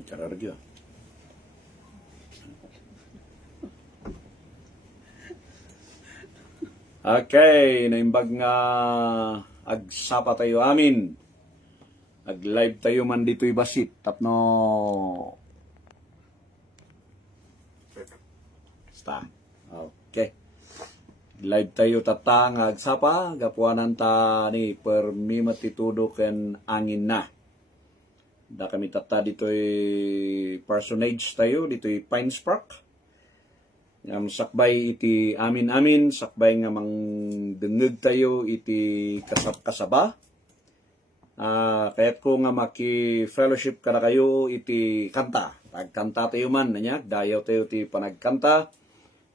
Kararagyo. Okay, naimbag nga agsapa tayo amin. Ag-live tayo man dito'y basit. Tapno. Basta. Okay. Live tayo tatang agsapa. Gapuanan ta ni permi matitudo ken angin na. Da kami tata dito'y personage tayo. Dito'y Pines Park. Sakbay iti amin-amin, sakbay nga mang dengeg tayo iti kasab-kasaba. Kaya't ko nga maki-fellowship ka na kayo iti kanta. Pagkanta tayo man, dayaw tayo iti panagkanta.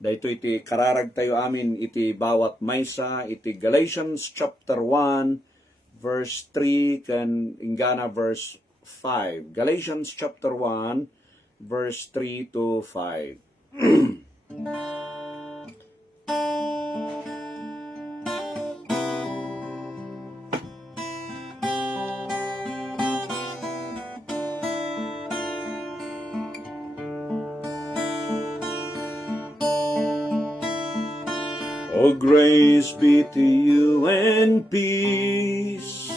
Dahito iti kararag tayo amin iti bawat maysa, iti Galatians chapter 1, verse 3, kan ingana verse 5. Galatians chapter 1, verse 3 to 5. Oh, grace be to you and peace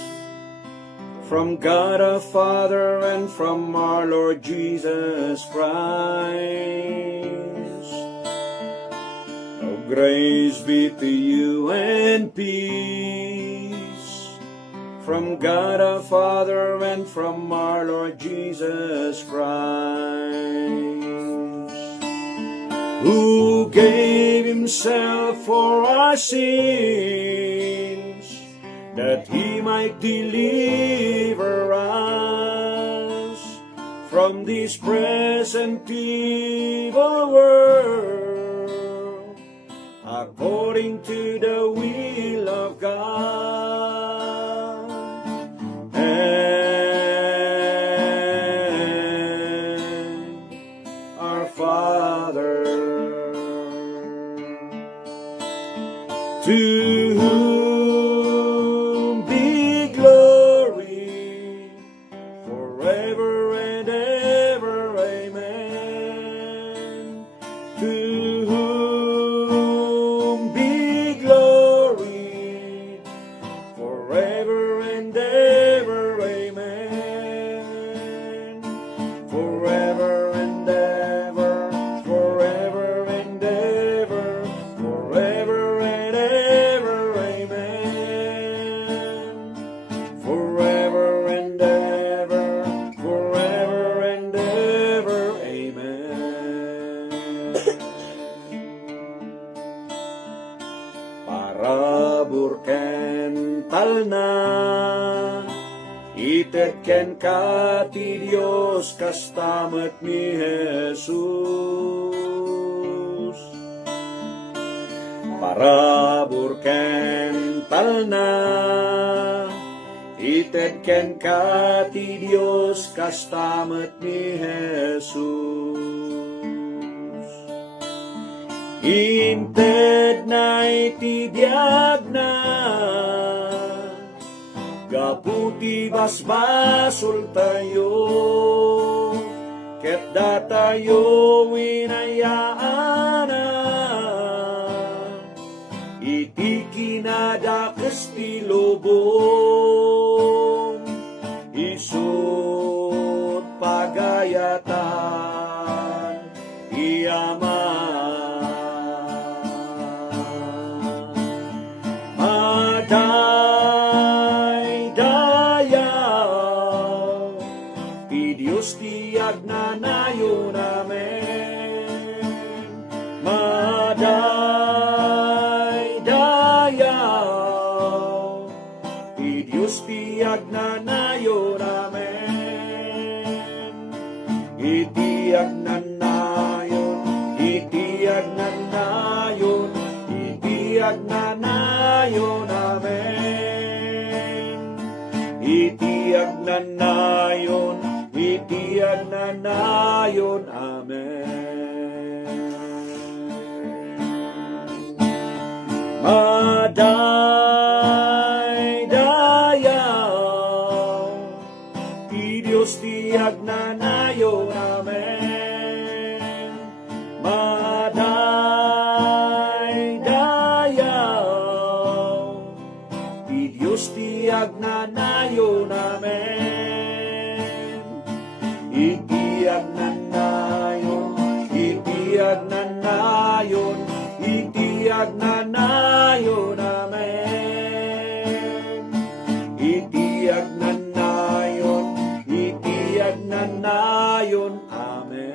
from God our Father and from our Lord Jesus Christ. Oh, grace be to you and peace from God our Father and from our Lord Jesus Christ, who gave himself for our sins, that he might deliver us from this present evil world, according to the will of God. And our Father, to whom be glory forever and ever, amen. To whom be glory forever and ever, amen. Forever and ever, forever and ever, forever and ever, amen. Forever and ever, forever and ever, amen. Para burken talna, ited ken ka ti Dios kastamet ni Jesus. Para burken talna, ited ken ka ti Dios kastamet ni Jesus. Inted na iti biag na, gaputi basbasol tayo, ket da tayo winayaan na, iti kinadakes ti lubong, isut pagayatan, iyaman. Dayaw, ti Diyos tiyag na nayo namin. Dayaw, ti Diyos tiyag na nayo namin. Itiyag na nayon, itiyag na nayon, itiyag na nayon namin. Itiyag na nayon, itiyag na nayon, amen. Madaydayaw, ti Diyos ti agnanayon, amen. Madaydayaw, ti Diyos ti agnanayon, amen. Iti agnanayon, iti agnanayon, iti agnanayon, amen. Iti agnanayon, iti agnanayon, amen.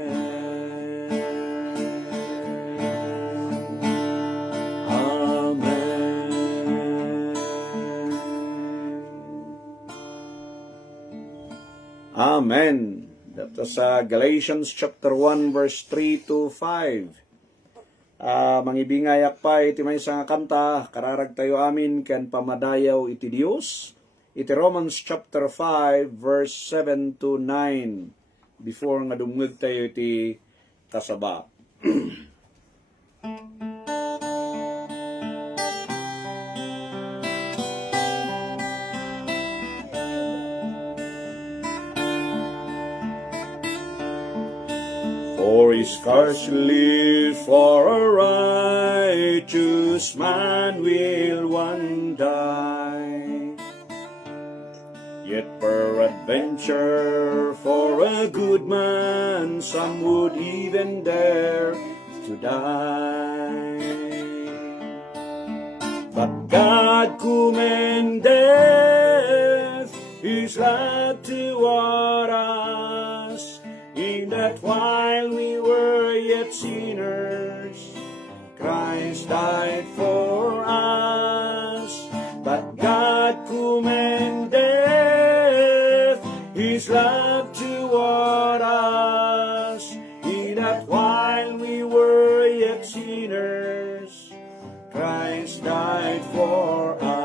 Amen. Amen. Dito sa Galatians chapter 1 verse 3 to 5. Mangibingayak pa iti may nga kanta, kararag tayo amin ken pamadayaw iti Dios. Iti Romans chapter 5 verse 7 to 9. Before nga dumngeg tayo iti kasaba. For he scarcely for a righteous man will one die, yet peradventure for a good man some would even dare to die. But God commendeth his love toward us, in that while we were yet sinners, Christ died for us. But God commendeth his love toward us, in that while we were yet sinners, Christ died for us.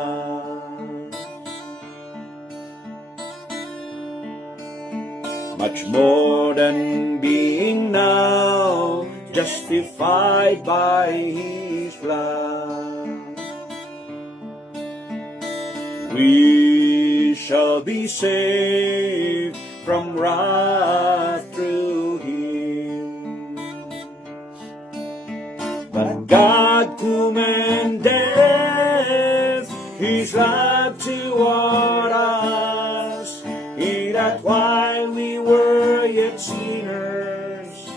Much more than being now justified by his blood, we shall be saved from wrath through him. But God commendeth his love toward us, in that while we were yet sinners,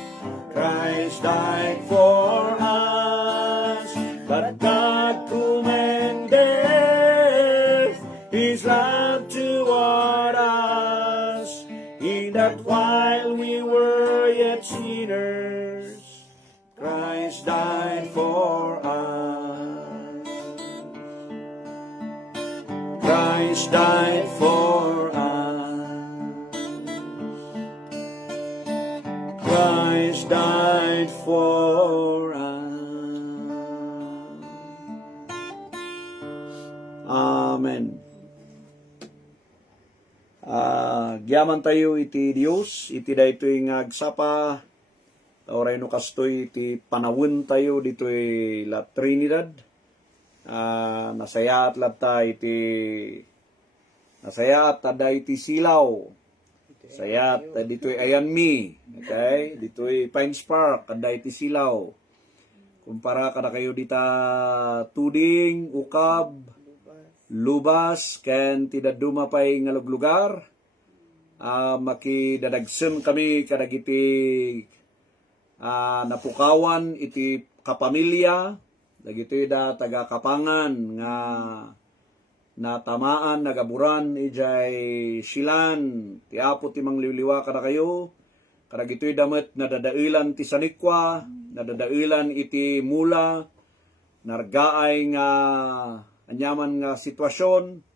Christ died for us. But God commendeth his love toward us, in that while we were yet sinners, Christ died for us. Christ died for us. Christ died for us. Amen. Gyaman tayo iti Dios, iti daytoy nga agsapa, oray no kastoy iti panawin tayo ditoy La Trinidad. Nasayaat latta iti nasayaat tada iti silaw. Sayat ditoy Ayanmi, okay? Ditoy Pines Park kada iti silaw. Kumpara kada kayo dita Tuding, Ukab, Lubas, ken tidak dumapay nga lugar. Makidadagsen kami kadagiti napukawan iti kapamilya, dagitoy da taga Kapangan nga natamaan nagaburan ijay silan ti apo ti mangliliwa kada kayo, kadagitoy damet nadadailan ti sanikwa, nadadailan iti mula, nargaay nga anyaman nga sitwasyon,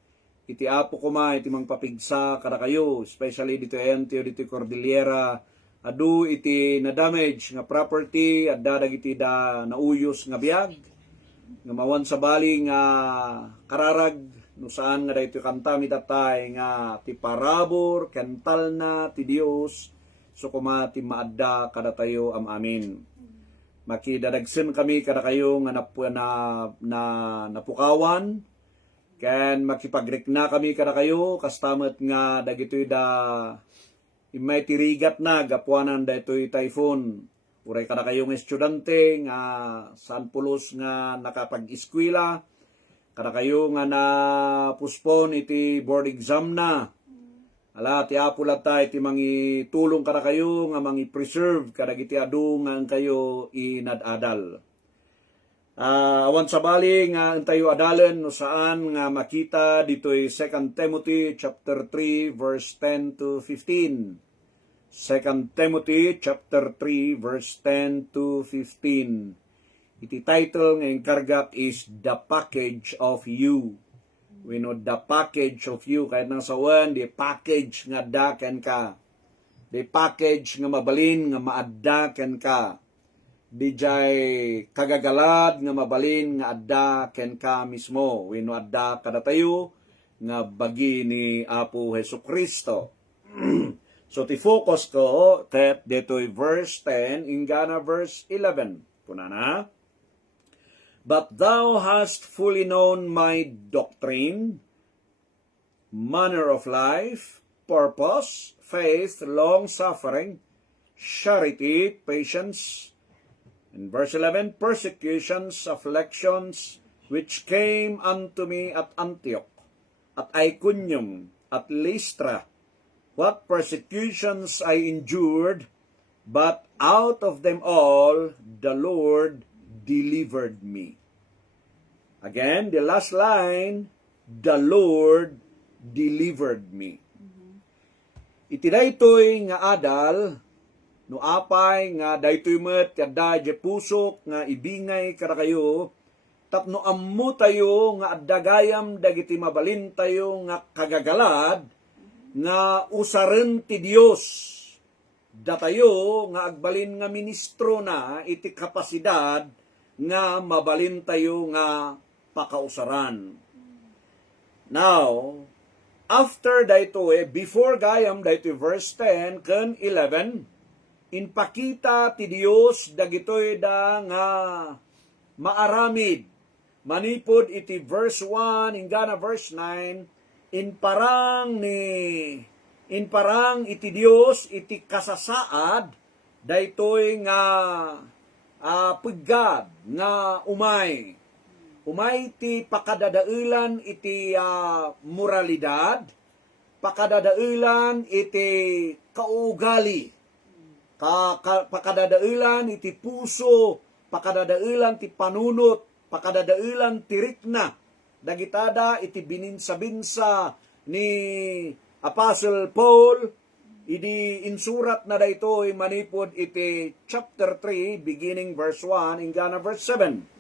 iti apo kuma iti mangpapigsa kada kayo, especially dito enti dito Cordillera, adu iti na damage nga property, at dadag iti da nauyos nga biag, nga mawan sa bali nga kararag, no saan nga dito kanta mitatay nga ti parabor, kental na ti Dios, so kuma ti maadda kada tayo amin. Makidadagsen kami kada kayo nga napukawan, ken makipagrekna kami kada kayo, kastamet nga dagitoy da Imay tirigat na, gapuanan da ito'y typhoon. Uray ka na kayong estudyante nga saan pulos nga nakapag-eskwela. Kada kayo nga na puspon iti board exam na. Ala, ti apulat ta iti mangi tulong kada kayo nga mangi preserve kada iti adu nga kayo inadadal. Awan sa bali nga tayo adalan no saan nga makita dito'y 2 Timothy chapter 3 verse 10 to 15. 2 Timothy chapter 3 verse 10 to 15. Iti title nga enkargat is The Package of You. We know the package of you. Kahit nang sawan, the package nga daken ka. The package nga mabalin nga maaddaken ka. Di jay kagagalad nga mabalin nga addaken ka mismo. We know adda kada tayo nga bagi ni Apo Jesucristo. So, ti-focus ko ket deto'y verse 10, ingana verse 11. Kunana, but thou hast fully known my doctrine, manner of life, purpose, faith, long-suffering, charity, patience. In verse 11, persecutions, afflictions, which came unto me at Antioch, at Iconium, at Lystra. What persecutions I endured, but out of them all the Lord delivered me. Again, the last line, the Lord delivered me. Iti daytoy nga adal, no apay nga daytoy met kada je pusok nga ibingay kada kayo, tapno ammo tayo nga addagayam dagiti mabalin tayo nga kagagalad, nga usaren ti Dios. Datayo nga agbalin nga ministro na iti kapasidad nga mabalin tayo nga pakausaran. Now, after dayto before gayam dayto verse 10 ken 11, inpakita ti Dios dagitoy da nga maaramid. Manipod iti verse 1 ingana verse 9, inparang iti Dios iti kasasaad daytoy nga peggad nga umay ti pakadadailan iti moralidad, pakadadailan iti kaugali, pakadadailan iti puso, pakadadailan ti panunot, pakadadailan ti rikna, dagitada iti bininsa-binsa ni Apostle Paul, idi insurat na daytoy manipod iti chapter 3 beginning verse 1 ingana verse 7.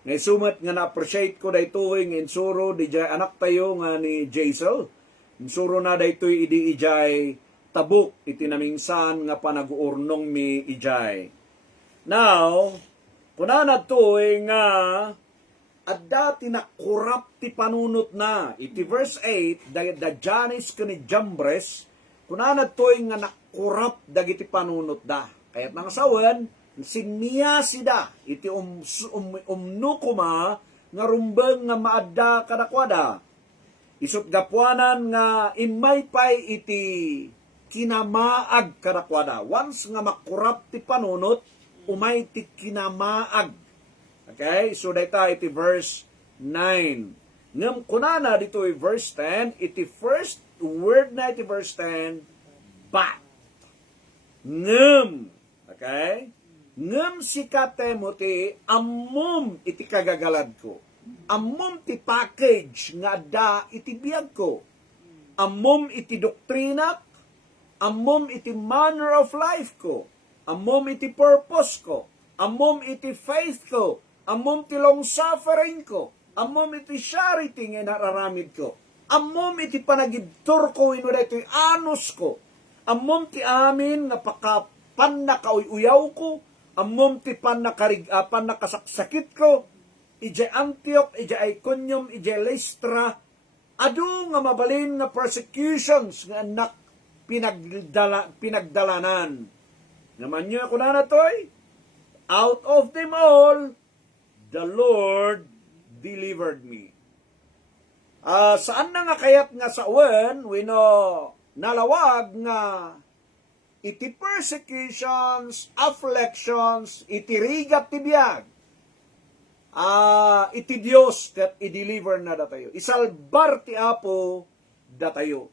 Ngay sumat nga na-appreciate ko daytoy nga insuro di jay anak tayo nga ni Jaisel. Insuro na daytoy idi ijay tabuk iti namingsan nga panaguurnong mi ijay. Now, kunana toy nga adda tinakurap ti panunot na. Iti verse 8, da Janis kani Jambres, kunana toy nga nakurap dagiti panunot da. Kaya't nang sawen, sinniya sida iti umnukuma nga rumbeng nga maadda kadakwada. Isut gapuanan nga inmaypay iti kinamaag kadakwada. Once nga makurap ti panunot, umay ti kinamaag. Okay? So dayta iti verse 9. Ngem kunana dito verse 10, iti first word na iti verse 10, but. Ngem. Okay? Ngem si Timothy, ammom iti kagagalad ko. Ammom ti package nga da iti biyag ko. Ammom iti doktrinak, ammom iti manner of life ko. Ammom iti purpose ko. Ammom iti faith ko. Ammom ti long suffering ko. Ammom iti charity nga nararamid ko. Ammom iti panagidtur ko ino daytoy anos ko. Ammom ti amin nga pakapan na kauyaw ko. Ammom ti panakasaksakit ko. Ije Antioch, ije Iconium, ije Lystra. Adu nga mabalin nga persecutions nga anak pinagdalanan. Naman nyo ako na natoy, out of them all, the Lord delivered me. Saan na nga kayat nga sa uwan, we know, nalawag nga iti persecutions, afflictions, iti rigat ti biag, iti Dios ket i-deliver na datayo. Isalbar ti Apo datayo.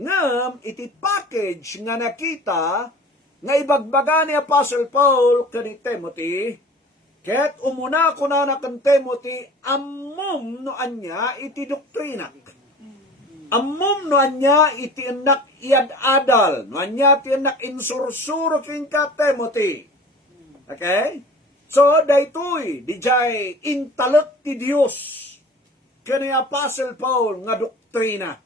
Ngam iti package nga nakita nga ibagbaga ni Apostle Paul kani Timothy, ket umuna ko na kan Timothy, ammom no anya iti doktrina. Ammom no anya iti enak iad-adal, no anya iti enak insursuro king ka Timothy. Okay? So, daytoy, dijay intalek ti Dios kani Apostle Paul nga doktrina.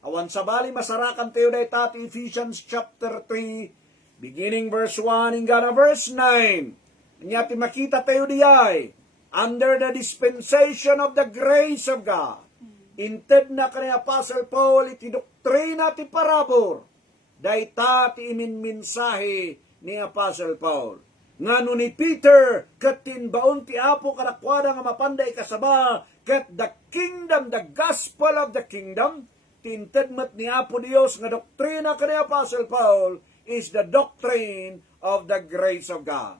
Awan sabali masarakan tayo dayta ti Ephesians chapter 3, beginning verse 1 hingga verse 9. Anya ti makita tayo diyay, under the dispensation of the grace of God, inted na kani Apostle Paul iti doktrina ti parabor, dayta ti iminminsahe ni Apostle Paul. Ngano ni Peter, ket tinbaon ti Apo kadakwada nga mapanday kasaba, ket the kingdom, the gospel of the kingdom, tinted met ni Apo Dios nga doktrina kani Apostle Paul is the doctrine of the grace of God.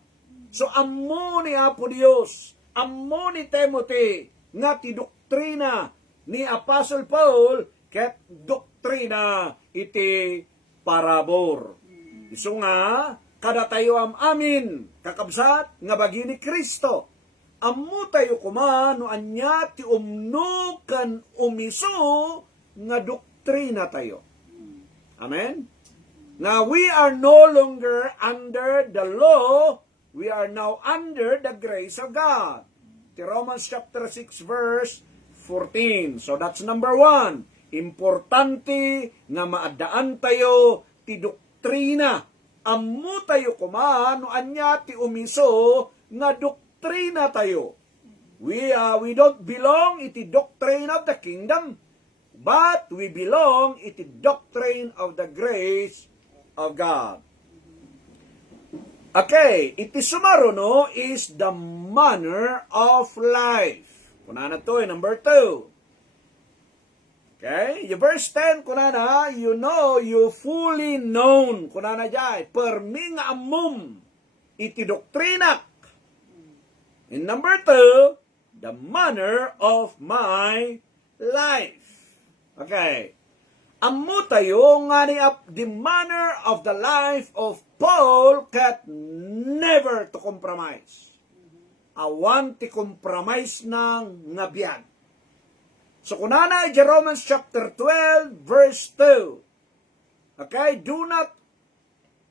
So ammo ni Apo Dios, ammo ni Timothy nga ti doktrina ni Apostle Paul ket doktrina iti parabor. Isu nga kada tayo amin kakabsat nga bagi ni Kristo. Ammo tayo kumano anya ti umno kan umiso nga doktrina tayo. Amen. Now we are no longer under the law, we are now under the grace of God. Ti Romans chapter 6 verse 14. So that's number 1. Importante nga maadaan tayo ti doktrina. Ammo tayo kumano anya ti umiso nga doktrina tayo. We don't belong iti doctrine of the kingdom, but we belong iti doctrine of the grace of God. Okay, iti sumaruno is the manner of life. Kunana to, number 2. Okay, yung verse 10, kunana, you know, you fully known. Kunana jay, permi nga amum, iti doktrinak. And number 2, the manner of my life. Okay, ammo tayo nga ni the manner of the life of Paul kat never to compromise. Awan ti compromise ng ngabiyan. So kunana i Romans chapter 12 verse 2. Okay, do not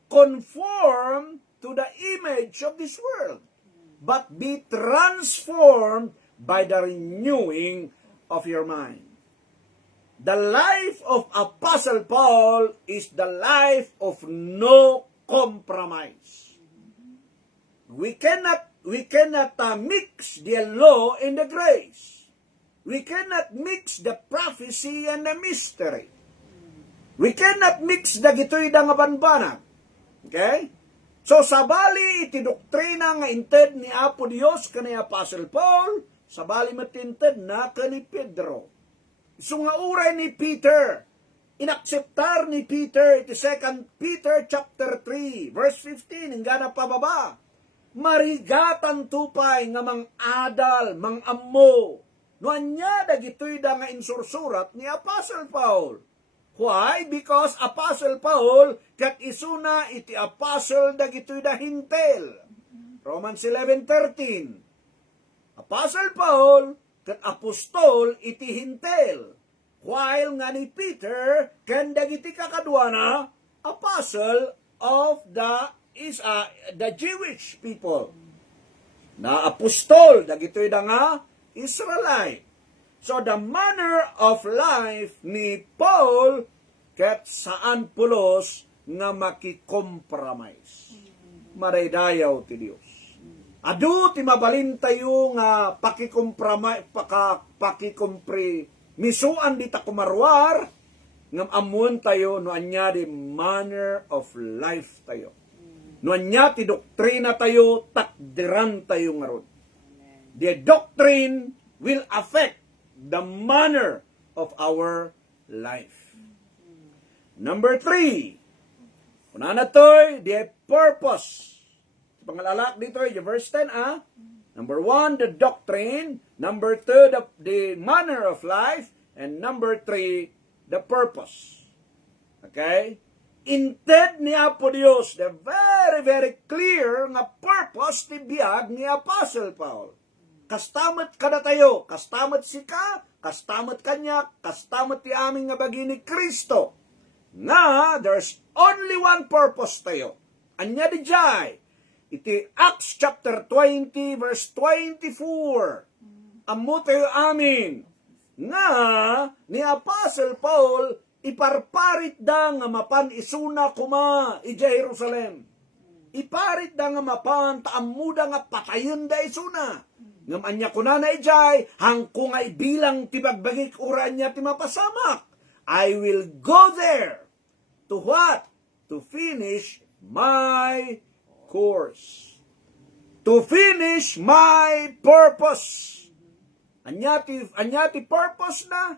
conform to the image of this world, but be transformed by the renewing of your mind. The life of Apostle Paul is the life of no compromise. We cannot mix the law and the grace. We cannot mix the prophecy and the mystery. We cannot mix dagitoy da nga banbanag. Okay? So sabali iti doktrina nga inted ni Apo Dios kani Apostle Paul, sabali matinted na kani Pedro. So nga uray ni Peter, inakseptar ni Peter iti 2 Peter chapter 3 verse 15 hingga na pababa. Marigatan tupay nga mang adal, mang ammo. No anya dagitoy da nga insursurat ni Apostle Paul. Why? Because Apostle Paul kat isuna iti apostle dagitoy da hintel. Romans 11:13. Apostle Paul kat apostol iti hintel. While nga ni Peter ken dagiti kakadwana apostle of the Jewish people. Na apostol dagitoy da nga Israelite. So the manner of life ni Paul ket saan pulos nga makikompromise. Maraydayaw ti Dios. Adu ti mabalin tayo nga misuan di ta kumarwar ngam amuan tayo no anya di manner of life tayo. No anya ti doktrina tayo takdiran tayo ngaron. The doctrine will affect the manner of our life. Number 3. Una na to'y, the purpose. Pangalalak dito, yung verse 10, Number 1, the doctrine. Number 2, the manner of life. And number 3, the purpose. Okay? Inted ni Apo Dios, the very, very clear nga purpose ti biyag ni Apostle Paul. Kastamat kada tayo, kastamat sika, kastamat kanya, kastamat ti aming nga bagi ni Kristo. Na there's only one purpose tayo. Anya di jay. Iti Acts chapter 20 verse 24. Ammo tayo amin. Nga ni Apostle Paul iparparit da nga mapan isuna kuma ija Jerusalem. Iparit da nga mapan taamuda nga patayon da isuna. Ngam anya kunana ijay hangko nga ibilang tibagbagik uran niya ti mapasamak. I will go there. To what? To finish my course. To finish my purpose. Anyati purpose na?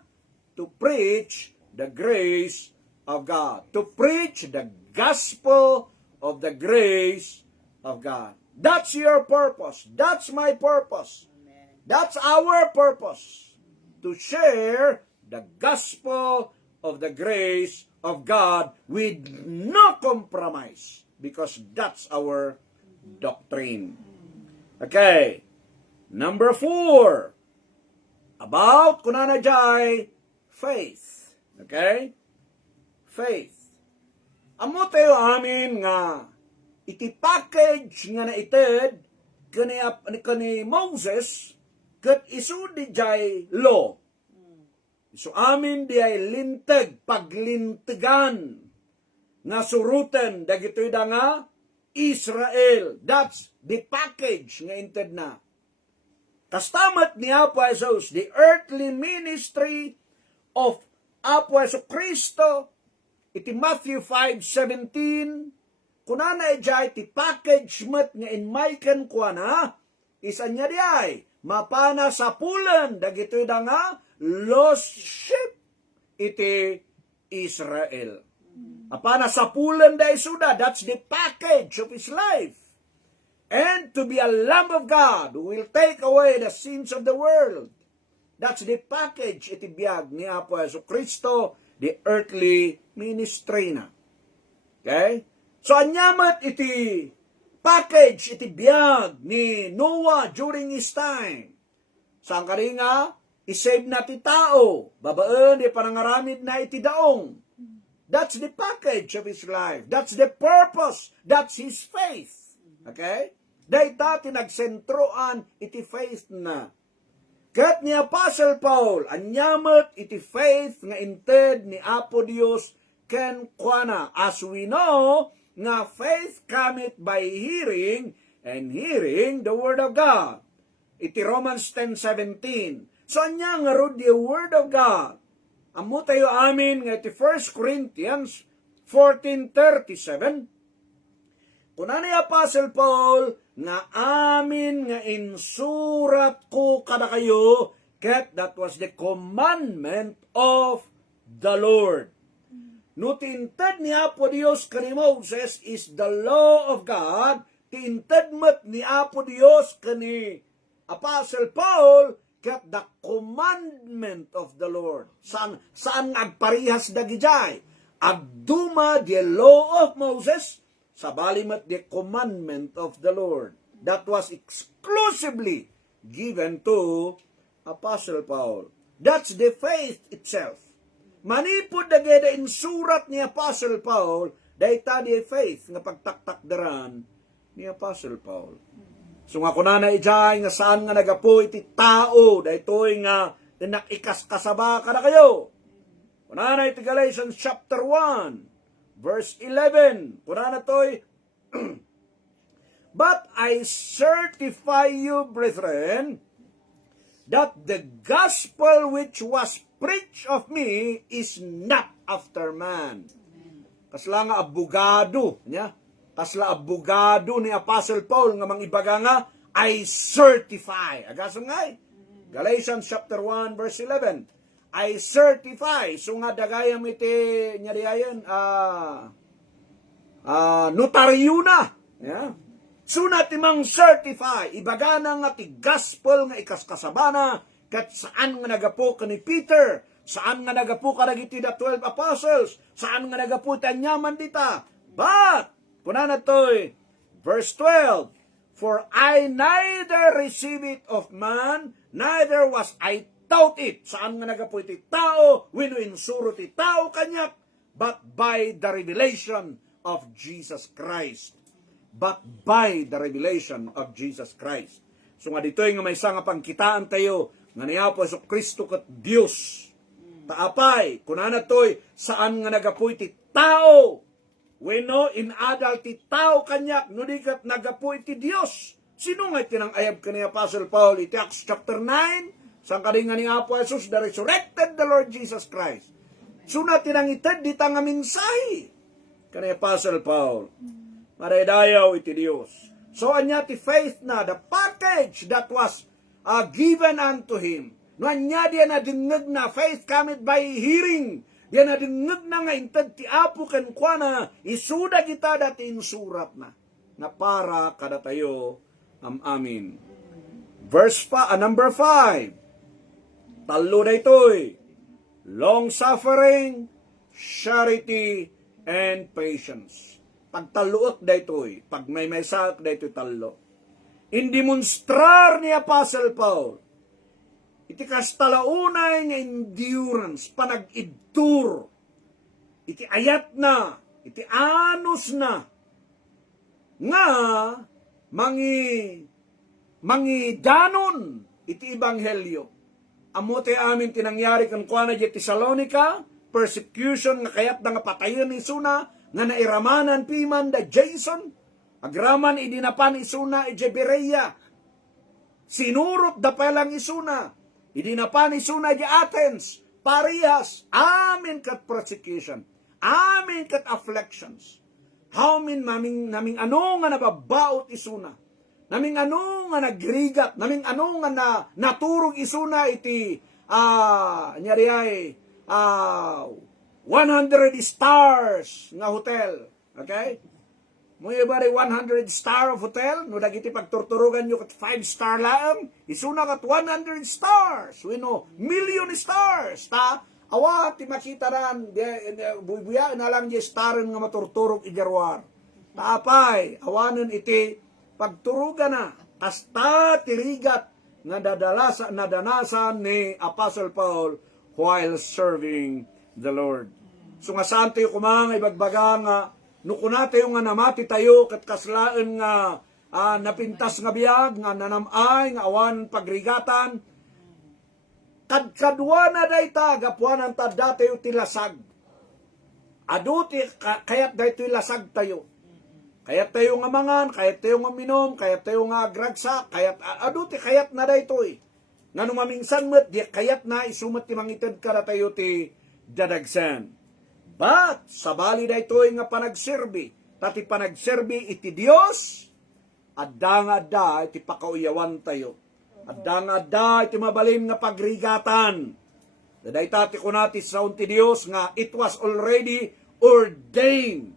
To preach the grace of God. To preach the gospel of the grace of God. That's your purpose. That's my purpose. That's our purpose. To share the gospel of the grace of God with no compromise. Because that's our doctrine. Okay. Number 4. About kunana jay faith. Okay? Faith. Amo tayo amin nga iti package nga naited kani Moses ket isu di jay law. So amin di ay linteg paglintegan nga suruten dagitoy da nga Israel. That's the package nga inted na. Kastamat ni Apo Jesus, the earthly ministry of Apo Jesus Kristo, iti Matthew 5:17, kunana ijay ti package met nga inmayken kuana, isa niya di ay, mapana sa pulan, dagitoy da nga, lost sheep, iti Israel. Mapana sa pulan da isuda, that's the package of his life. And to be a Lamb of God who will take away the sins of the world. That's the package iti biyag ni Apo Jesu Kristo, the earthly ministry na. Okay? So anyamat iti package iti biyag ni Noah during his time. Saan ka rin nga? Isave na ti tao. Babaan, di panangaramid na iti daong. That's the package of his life. That's the purpose. That's his faith. Okay? Dayta tinagsentroan iti faith na. Kat ni Apostle Paul, anyamat iti faith nga inted ni Apo Dios ken kuana. As we know, nga faith cometh by hearing, and hearing the word of God. Iti Romans 10:17. So anya nga rod the word of God. Amo tayo amin nga iti 1 Corinthians 14:37. Kuna ni Apostle Paul, nga amin nga insurat ko kada kayo, ket that was the commandment of the Lord. No tinted ni Apo Dios kani Moses is the law of God, tinted met ni Apo Dios kani Apostle Paul, ket the commandment of the Lord. Saan agparihas dagijay? Agduma the law of Moses, sa balimat the commandment of the Lord. That was exclusively given to Apostle Paul. That's the faith itself. Manipod dageda in surat ni Apostle Paul, dayta di faith nga pagtaktakdaran ni Apostle Paul. So nga kunana ijay nga saan nga nagapo iti tao, daytoy nga nakikas kasaba kada kayo. Kunana iti Galatians chapter 1. Verse 11, kunana to'y, but I certify you, brethren, that the gospel which was preached of me is not after man. Kasla nga abogado, niya? Kasla abogado ni Apostle Paul, nga mangibaga nga, I certify. Agasong nga Galatians chapter 1, verse 11. I certify. So nga dagayam iti nyariayan notaryo na. Yeah. Suna timang certify, ibagana nga ti gospel nga ikaskasabana, kat saan nga nagapo ka ni Peter, saan nga nagapo ka nagiti the 12 apostles, saan nga nagapo tanyaman dita. But, kuna na to'y, verse 12, for I neither receive it of man, neither was I taught it. Saan nga nagapo iti tao, wino insuro ti tao kanyak, but by the revelation of Jesus Christ. But by the revelation of Jesus Christ. So nga dito'y nga may nga pangkitaan tayo, nga niya po so Kristo kat Diyos. Taapay, kunana to'y saan nga nagapoy ti tao. Weno in adult ti tao kanyak, no di kat nagapoy ti Diyos. Sino nga tinangayab ka ni Apostle Paul? Iti Acts chapter 9, saan ka rin nga ni Apo Jesus, the resurrected the Lord Jesus Christ. Suna tinangitad di nga minsahi ka ni Apostle Paul. Maradayaw iti Diyos. So anya ti faith na, the package that was given unto him. No anya diya na dingeg na faith cometh by hearing. Diya na dingeg na nga intad ti Apo ken kuana isuda kita dati insurat na. Na para kada tayo amin. Number 5. Talo na ito'y long suffering, charity, and patience. Pagtaluot da ito'y, pag may sak da ito'y talo. Indemonstrar ni Apostle Paul, iti kastalaunay nga endurance, panag-idtur, iti ayat na, iti anos na, nga mangi danon iti ebanghelyo. Amote amin tinangyari kan kuana di Thessalonica, persecution nga kayat nga patayon ni Suna, nga nairamanan piman da Jason, agraman idinapan isuna Berea, sinurot da palang isuna, idinapan isuna di Athens, parehas, amin kat persecution, amin kat afflictions. Hawmin naming ano nga nababaot isuna. Naming ano nga nagrigat. Naming ano nga naturog isuna iti 100 stars nga hotel. Okay? Mga bari 100 star of hotel. No dagiti pagturturugan nyo kat 5 star lang. Isuna kat 100 stars. We know, million stars. Ta? Awa, ti makita ran, buya na lang di staran nga maturturog ijarwar. Taapay, awanan iti, pagturugan na, kasta tirigat nga nadanasan ni Apostle Paul while serving the Lord. So nga saan tayo kumang ibagbaga nga, nukuna tayo nga namati tayo, kat kaslaan nga napintas nga biyag, nga nanamay, nga awan pagrigatan, kadkadwa na dayta, gapuanan ta dati yung tilasag. Aduti, kayat dayto yung lasag tayo. Kayat tayo nga mangan, kayat tayo nga minom, kayat tayo nga gragsa, aduti, kayat na dayto eh. Nga numamingsan met, di kayat na isumat ti mangitid ka na tayo ti dadagsan. But, sabali dayto nga panagserbi, tati panagserbi iti Dios, adda nga da, iti pakauyawan tayo. Adda iti mabalin nga pagrigatan. Daday tati ko natin sa unti Diyos nga it was already ordained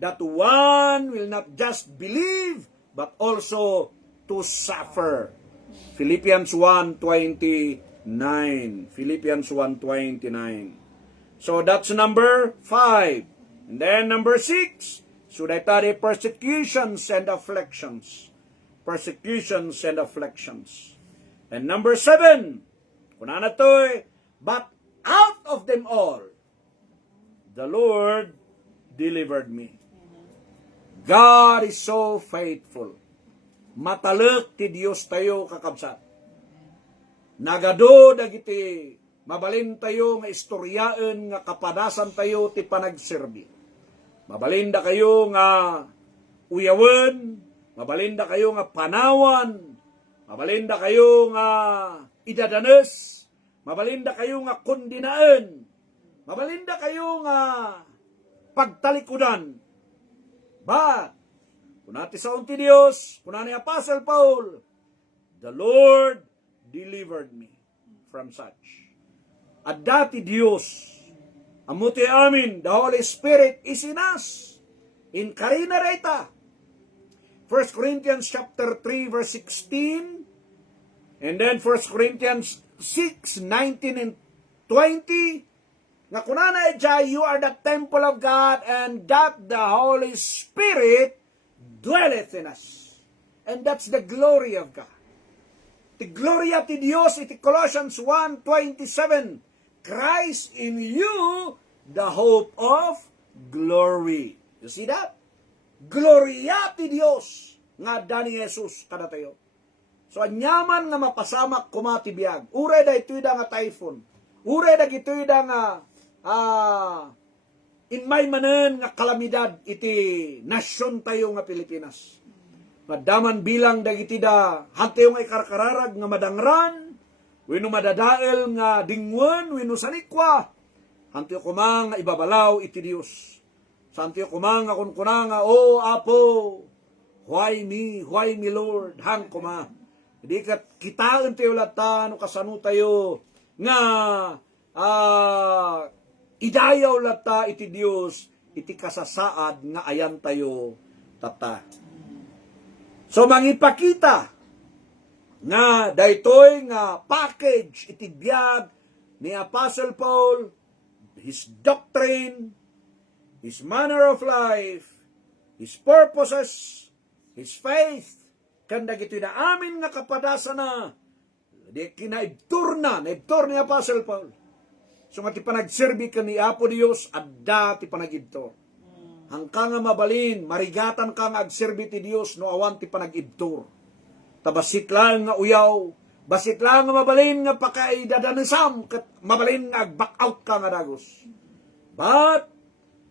that one will not just believe but also to suffer. Philippians 1:29. Philippians 1:29. So that's number 5. And then number 6. So that are persecutions and afflictions. Persecutions and afflictions. And number 7, kuna na to, but out of them all, the Lord delivered me. God is so faithful. Matalek ti Dios tayo kakabsat. Nagado dagiti mabalin tayo nga istoryaan nga kapadasan tayo ti panagserbi. Mabalinda kayo nga uyawen, mabalinda kayo nga panawan, mabalinda kayo nga idadanes, mabalinda kayo nga kondinaan, mabalinda kayo nga pagtalikudan. But, kunati sa unti Diyos, kunani Apostle Paul, the Lord delivered me from such. At dati Diyos, amuti amin, the Holy Spirit is in us. In karina reta. 1 Corinthians chapter 3 verse 16, and then 1 Corinthians 6, 19 and 20, nga kunana ejay, you are the temple of God, and that the Holy Spirit dwelleth in us. And that's the glory of God. The gloria ti Dios, iti Colossians 1:27, Christ in you, the hope of glory. You see that? Gloria ti Dios, nga dani Jesus kada tayo. So, anyaman nga mapasamak kumatibiyag. Uray da ito'y da nga typhoon. Uray da ito'y da nga inmay manen nga kalamidad iti nasyon tayo nga Pilipinas. Madaman bilang dagiti da hantayo nga ikarkararag nga madangran, wino madadael nga dingwan, wino sanikwa, hantayo kumang ibabalaw iti Dios. Santiyo kumang akon kunanga, O Apo, why me Lord, hang kuma. Hindi ka kitaan tayo lata, no kasano tayo, nga idayaw lata iti Dios, iti kasasaad nga ayan tayo tata. So mangipakita nga daytoy nga package iti biyag ni Apostle Paul, his doctrine, his manner of life, his purposes, his faith, kanda gito'y na amin nga kapadasa na, di kinaibtur ni Apostle Paul. So nga ti panagserbi ka ni Apo Dios, adda ti panagibtor. Hangka nga mabalin, marigatan ka nga agserbi ti Dios, no awan ti panagibtor. Tabasit lang nga uyaw, basit lang nga mabalin nga pakaidadanisam, kat mabalin nga ag-back out ka nga dagos. But,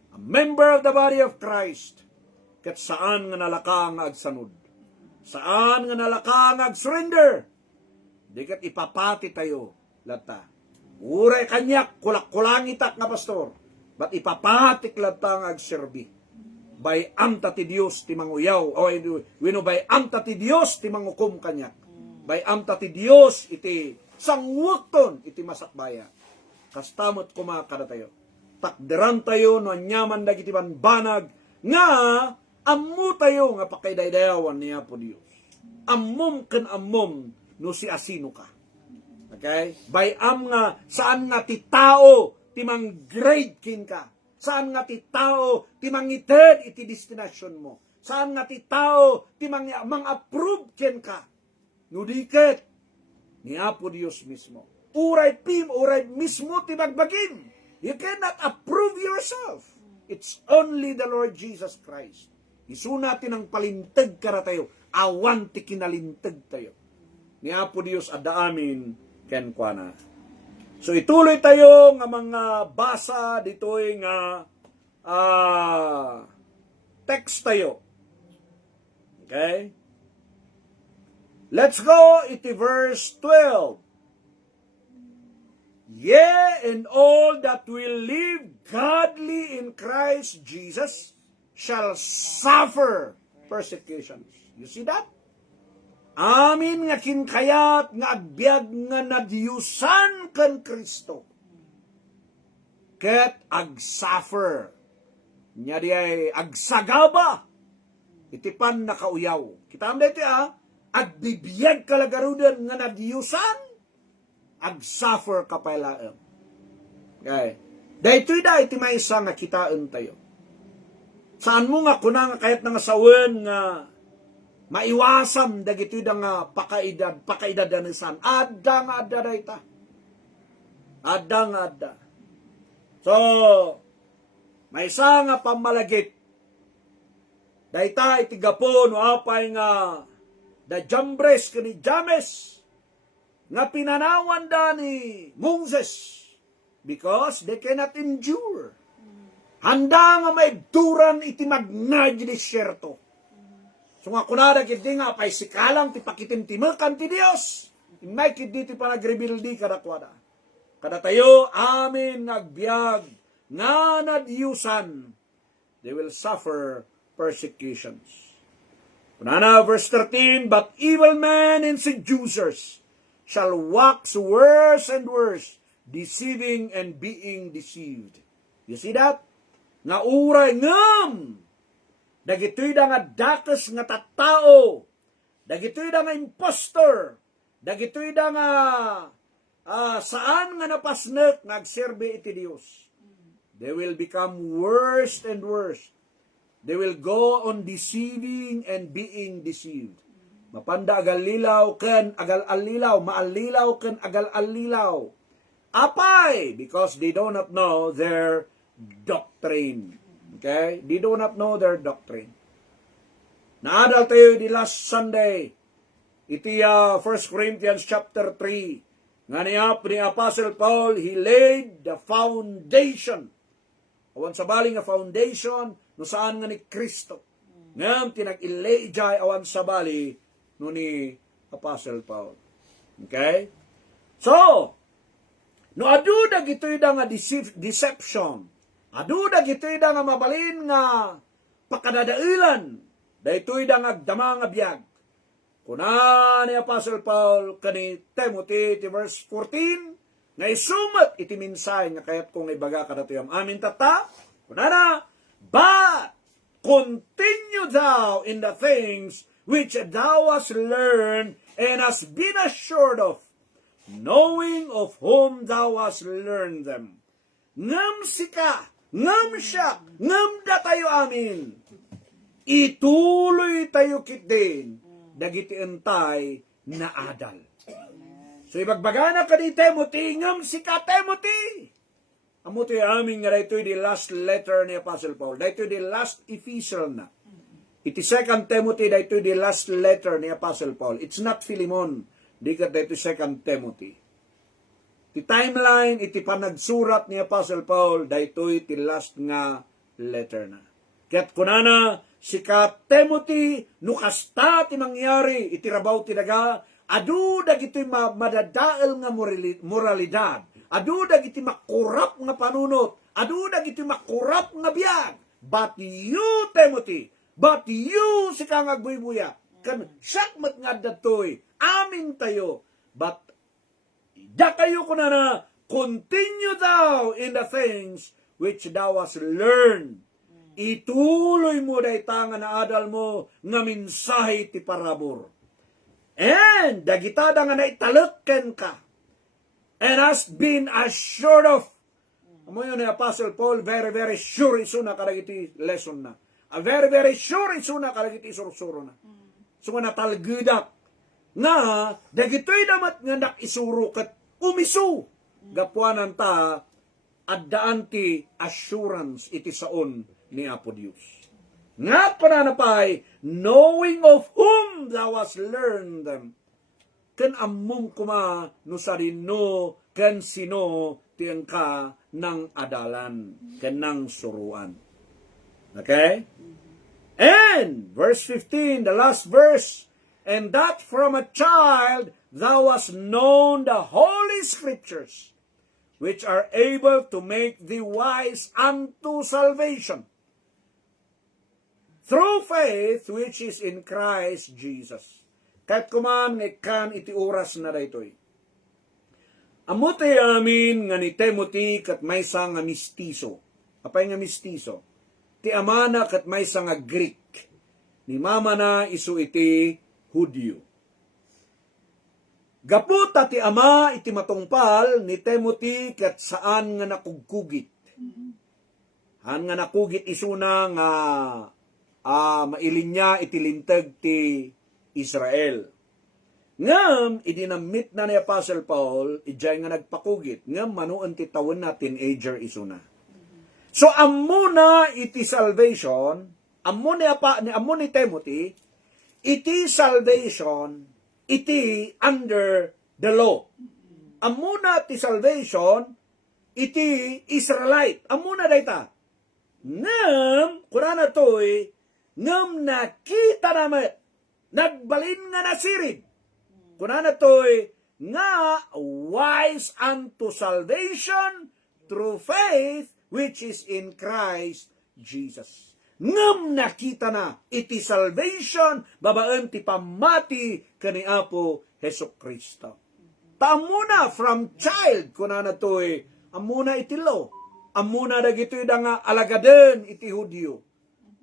a member of the body of Christ, kat saan nga nalaka nga agsanod, saan nga nalaka nga ag-surrender, di kat ipapati tayo lata. Uray kanyak, kulak-kulangitak nga pastor, but ipapatik lata nga agserbi. By amta ti Dios ti manguyaw, o wino by amta ti Dios ti mangukom kanyak. By amta ti Dios iti sangwakton iti masakbaya. Kastamot kumakada tayo. Takderan tayo no anyaman dagiti banbanag nga ammo tayo nga pakidaydayawan niya po Dios. Ammom ken ammom no si asino ka. Okay? By am nga saan nga ti tao ti mang grade kin ka. Saan nga ti tao ti mangited iti destination mo. Saan nga ti tao ti mang approve kin ka. No diket ni Apo Dios mismo. Uray mismo ti magbagin. You cannot approve yourself. It's only the Lord Jesus Christ. Isu natin ang palintag kara tayo. Awan ti kinalintag tayo. Ni Apo Dios adda amin ken kuana. So ituloy tayo nga mga basa ditoy nga text tayo. Okay? Let's go iti verse 12. Yea, and all that will live godly in Christ Jesus shall suffer persecutions. You see that? Amin nga kinkayat nga agbyag nga nadiyusan kan Kristo. Ket agsuffer. Nya di ay agsagaba. Itipan nakauyaw. Kita am dito agbibiyag kalagarudan nga nadiyusan. Agsuffer kapailaem. Okay. Daytoy da iti maysa nga kitaan tayo. Saan mo nga kuna nga kahit nga sawen nga maiwasam dagitoy da nga pakaidadanisan. Adda dayta. Adda. So, maysa nga pamalagit. Dayta iti gapon apay nga da Jambres kani James nga pinanawan da ni Moses because they cannot endure. Handa nga maibduran iti magnay di desierto. So nga kunada kiti nga pay sikalang ti pakitimtimekan ti Dios. May kiti ti panagrebildi kadakwada. Kada tayo amin nagbiag nga nadyusan. They will suffer persecutions. Kunana verse 13, but evil men and seducers shall wax worse and worse, deceiving and being deceived. You see that? Nga uray ngam, dagitoy da nga dakes nga tattao, dagitoy da nga impostor, dagitoy da nga saan nga napasnek nagserbe iti Dios. They will become worse and worse. They will go on deceiving and being deceived. Mapanda agal lilaw ken agal alilaw, maalilaw ken agal alilaw. Apay, because they do not know their doctrine. Okay? They do not know their doctrine. Naadal tayo di last Sunday. Iti 1 Corinthians chapter 3. Nga niya, ni Apostle Paul, he laid the foundation. Awan sa bali nga foundation, no saan nga ni Kristo. Ngam, tinag-ilay awan sa bali, no ni Apostle Paul. Okay? So, no aduda gito'y da nga deception. Aduda gito'y da nga mabalin nga pakadadailan. Dayto'y da nga agdama nga biyag. Kuna ni Apostle Paul kani Timothy, verse 14, nga isumat iti minsay nga kayat kong ibaga kadatoyam amin tata. Kuna na, but continue thou in the things which thou hast learned and hast been assured of, knowing of whom thou hast learned them. Ngam sika, ngam siya, ngam da tayo amin. Ituloy tayo kitin, dagiti entay na adal. So ibagbagana ka ni Timothy, ngam sika Timothy. Amo to'y amin nga daytoy the last letter ni Apostle Paul. Daytoy the last epistle na. Iti 2 Timothy, daytoy the last letter ni Apostle Paul. It's not Philemon. Di ka daytoy 2 Timothy. Ti timeline, iti panagsurat ni Apostle Paul, daytoy ti last nga letter na. Kaya't kunana, sika Timothy, nukasta ti mangyari, iti rabaw ti daga, adu dagiti madadael nga moralidad, adu dagiti makurap nga panunot, adu dagiti makurap nga biyag. But you, Timothy, but you, sika nga agbuy-buya, kan sakmat nga datoy, amin tayo, but da kayo kunana, continue thou in the things which thou hast learned. Ituloy mo day tanga na adal mo nga mensahe ti parabor. And dagitada nga naitalukken ka and has been assured of. Amo yun ni Apostle Paul, very, very sure isuna karagiti lesson na. A very, very sure isuna karagiti sursuro na. So nga natalgidak nga dagitoy damat nga nakisuro kat umisu. Gapuanan ta addaan ti assurance iti saon ni Apo Dios. Nga pananapay, knowing of whom thou hast learned them. Ken ammum kuma no sarino ken sino tiyang ka ng adalan, ken ng suruan. Okay? And, verse 15, the last verse, and that from a child thou hast known the holy scriptures, which are able to make thee wise unto salvation, through faith which is in Christ Jesus. Kahit kuman kan iti oras na daytoy. Amuti amin nga ni Timothy kat maysa nga mistiso. Apay nga mistiso? Ti amana kat maysa nga Greek. Ni mama na isu iti Hudyo. Gaputa ti ama iti matungpal ni Timothy kat saan nga nakugkugit. Han nga nakugit isuna nga mailin niya itilintag ti Israel. Ngam, idinamit na ni Apostle Paul, ijay nga nagpakugit. Ngam, manuan ti tawon na teenager isuna. So, amuna iti salvation, ammo ni Timothy, iti salvation, iti under the law. Amuna ti salvation, iti Israelite. Amuna dayta. Ngam, kurana to'y, ngam nakita naman, nagbalin nga nasirid. Kunana to'y, nga wise unto salvation through faith which is in Christ Jesus. Ngam nakita na, iti salvation, babaan ti pamati kani Apo Hesus Kristo. Taamuna from child, kunana to'y, amuna iti law. Amuna dagito'y da nga alagaden iti Hudyo.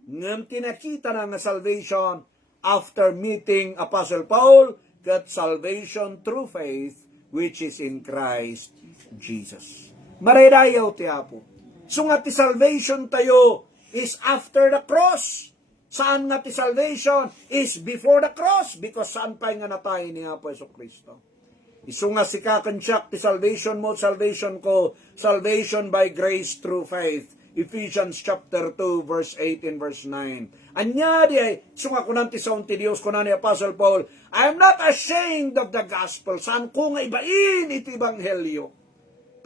ngem tinakita na nga salvation after meeting Apostle Paul, kat salvation through faith, which is in Christ Jesus. Maraydayaw ti Apo. So nga ti salvation tayo is after the cross. Saan nga ti salvation is before the cross, because saan pa nga natay ni Apo Yesu Kristo. Isu nga si kakansiyak ti salvation mo, salvation ko, salvation by grace through faith. Ephesians chapter 2, verse 8 and verse 9. Anya di ay, isu nga kunan ti saun ti Dios, kunan ni Apostle Paul, I am not ashamed of the gospel. Saan ko nga ibain iti ebanghelyo.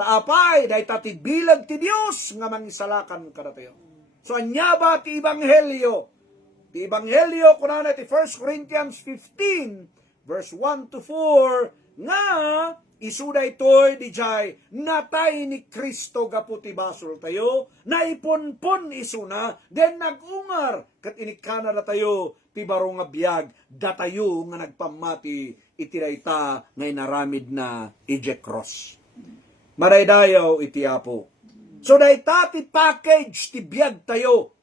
Taapay, dahi tati bilag ti Dios, nga mangisalakan kada tayo. So anya ba ti ebanghelyo? Ti ebanghelyo kunan ti 1 Corinthians 15, verse 1 to 4, nga isuda ito'y dijay natay ni Kristo gaputi basol tayo, naipunpun isuna, den nagungar, kat inikana na tayo, ti baro nga biyag, datayo nga nagpamati, itirayta ngay naramid na ije cross. Maraydayaw iti Apo. So dayta ti package ti biyag tayo.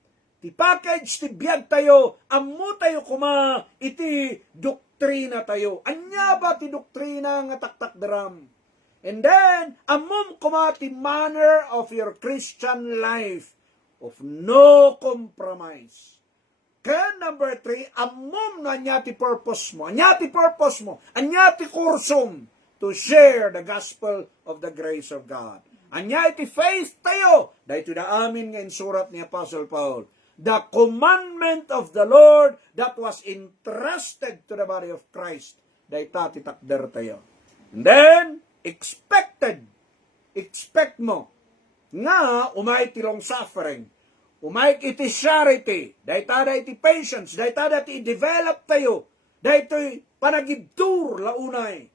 Ti package ti biyag tayo, ammo tayo kuma iti doktrina tayo. Anya ba ti doktrina nga taktak daram? And then, ammom kuma ti manner of your Christian life of no compromise. Kaya number 3, ammom na anya ti purpose mo. Anya ti purpose mo. Anya ti kursum to share the gospel of the grace of God. Anya iti faith tayo. Dahito na amin nga surat ni Apostle Paul. The commandment of the Lord that was entrusted to the body of Christ. Dahita titakder tayo. And then, expect mo, nga umay ti long suffering, umay iti charity, dahita iti patience, dahita iti develop tayo, dahito panagibtur launay.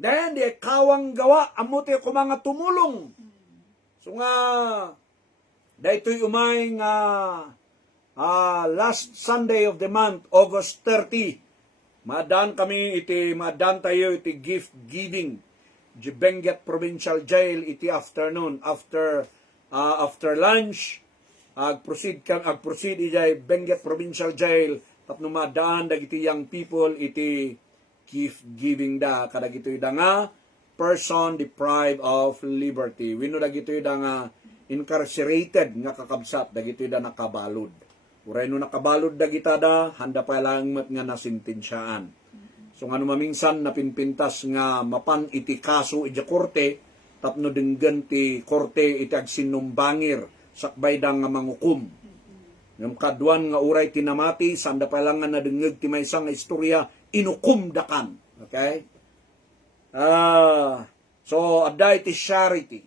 Then, di kawang gawa, amuti ko mga tumulong. So nga, dahito umay nga, last Sunday of the month, August 30, madan tayo iti gift giving. Benguet Provincial Jail iti afternoon, after lunch, agproceed iti Benguet Provincial Jail, tapno madaan dagiti young people iti gift giving da, kadagito da nga person deprived of liberty. Wino dagito da nga incarcerated nga kakabsat, dagito da nakabalod. Uray no nakabalod dagita da, handa pa lang nga nasintinsyaan. So nga maminsan napinpintas nga mapan iti kaso iti korte, tapno denggan ti korte iti agsinumbangir, sakbay da nga mangukum. Ngam kaduan nga uray tinamati, sanda pa lang nga nadengeg ti maysa nga istorya, inukum dakan. Okay? So adda iti charity.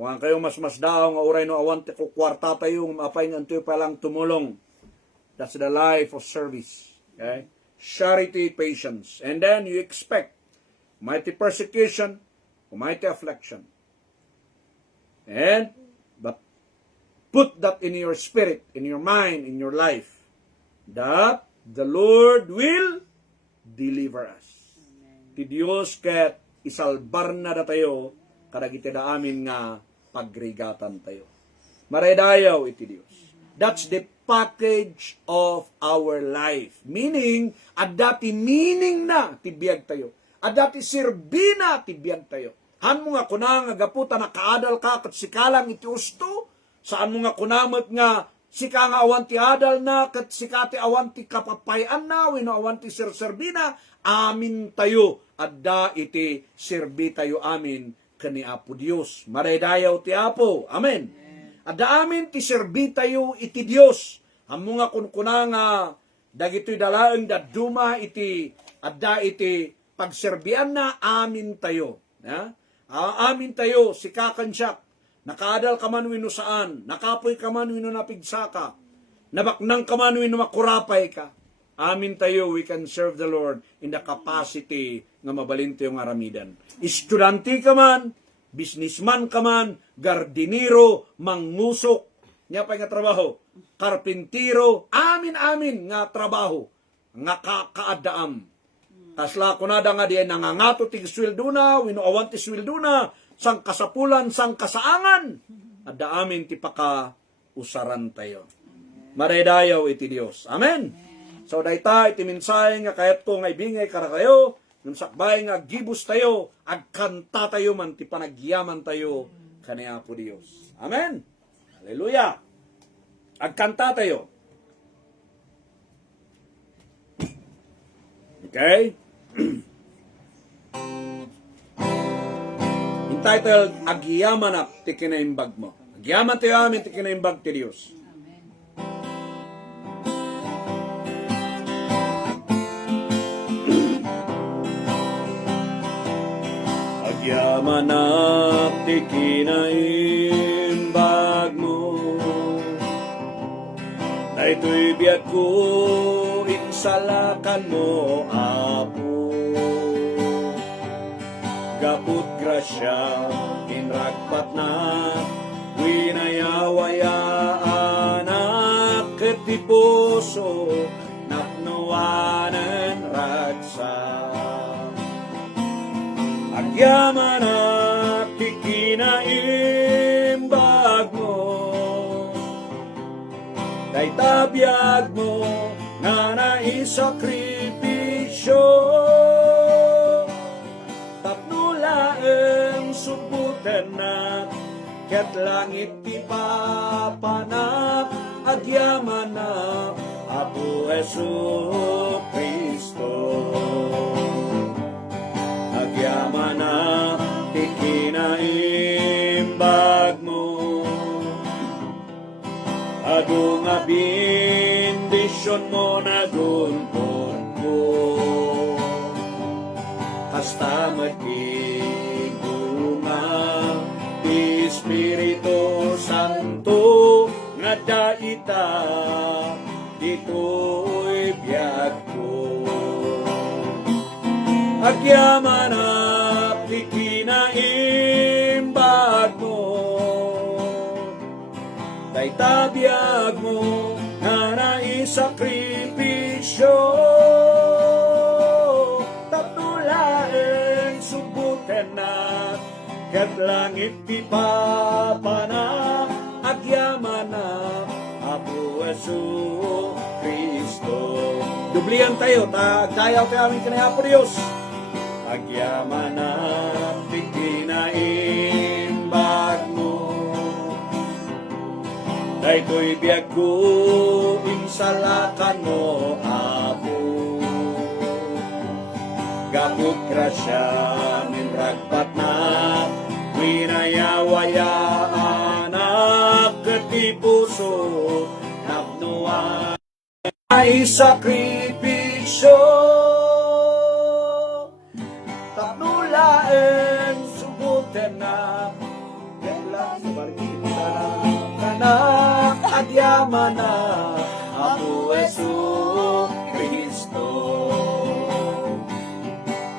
Kung kayo mas daw nga uray no awante ko kwarta tayo mapay nga antoy palang tumulong. That's the life of service. Okay? Charity, patience. And then you expect mighty persecution, mighty affliction. But put that in your spirit, in your mind, in your life, that the Lord will deliver us. Ti Dios ket isalbar na da tayo, kadagiti da amin nga pagrigatan tayo. Maraydayaw iti Dios. That's the package of our life. Meaning, adati meaning na tibiyag tayo. Adati sirbina tibiyag tayo. Han mo nga kunang agaputa na kaadal ka kat sikalang iti usto. Saan mo nga kunamot nga sika nga awan ti adal na kat sikati awan ti kapapayan na wino awan ti sirserbina. Amin tayo. Adda iti sirbi tayo amin kani Apo Dios. Maraydayaw ti Apo. Amen. Adda amin ti serbi tayo iti Dios. Ammo nga kunkuna nga dagitoy dalaeng daduma iti adda iti pagserbian na amin tayo. Amin tayo si kakansyak. Nakaadal ka man wino saan, nakapoy ka man wino napigsaka, nabaknang ka man wino makurapay ka. Amin tayo, we can serve the Lord in the capacity nga mabalinto yung aramidan. Estudyante ka man, businessman ka man, gardinero, mangusok, niya pa nga trabaho, karpintiro, amin nga trabaho, nga kaadaam. Kasla kunada nga diyan nangangato tig sweldo na, winoawan ti sweldo na, sang kasapulan, sang kasaangan, adda amin ti paka usaran tayo. maredayaw iti Dios. Amen. So dayta iti mensahe nga kayat ko nga ibingay kara kayo, nung sakbay nga gibus tayo, agkanta tayo man ti panagyaman tayo kaniya po Dios. Amen. Hallelujah. Agkanta tayo. Okay? Entitled, Agyaman ak ti kinaimbag mo. Agyaman tayo amin ti kinaimbag ti Dios. Agyaman ak ti kinaimbag mo. Daytoy biag ko insalakan mo, Apo. Gaput grasya, inragpat na, winayawayaan ak iti puso, napnuwanan ragsa. Agyaman ak ti kinaimbag mo, daytabiyag mo nga naisakripisyo, tapno laeng subutan na ket langit ti papanak, agyaman na Apo Jesu Kristo. Agyaman na ti kinaimbag mo, adu nga bindisyon mo nagunpon ko, hasta magigunga ti Espiritu Santo nga daita dito'y biyag ko. Agyaman ak ti kinaimbag mo, daytabiyag mo nga naisakripisyo, tapno laeng subukan na ket langit ti papanak, agyaman na Apo Jesu Kristo. Dublian tayo, tayo amin kanaya po Diyos. Agyaman na ti kinaimbag mo, daytoy biag ko insalakan mo, Apo. Gaput grasya minragpat na, winayawayaan ak iti puso, napnuan ay sakripisyo, tapno laeng subutan na, kailan subarita na, agyaman na Apo Jesu Kristo.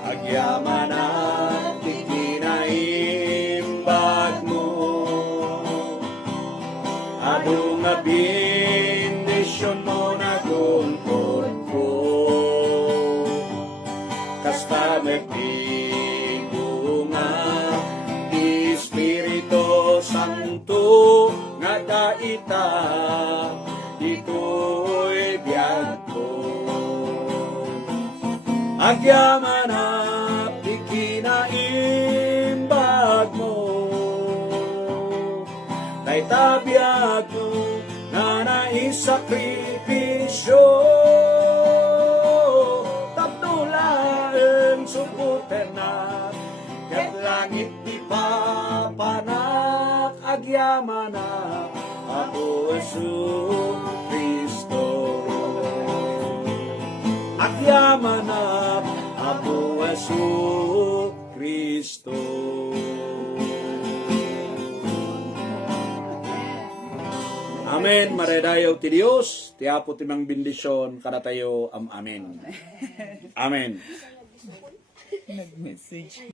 Agyaman na ti kinaimbag mo, adu nga bindisyon mo nagunpon ko, kasta magtingunga ti Espiritu Santo nga daita dito'y biyag ko. Agyaman na ti kinaimbag mo, daytabiyag mo nga naisakripisyo, tapno laeng subutan na ket langit ti papanak, agyaman na Apo Jesu Kristo. Agyaman na Apo Jesu Kristo. Amen. Maredayaw ti Dios, ti Apo timang bendisyon kada tayo. Amen. Amen. Nag-message.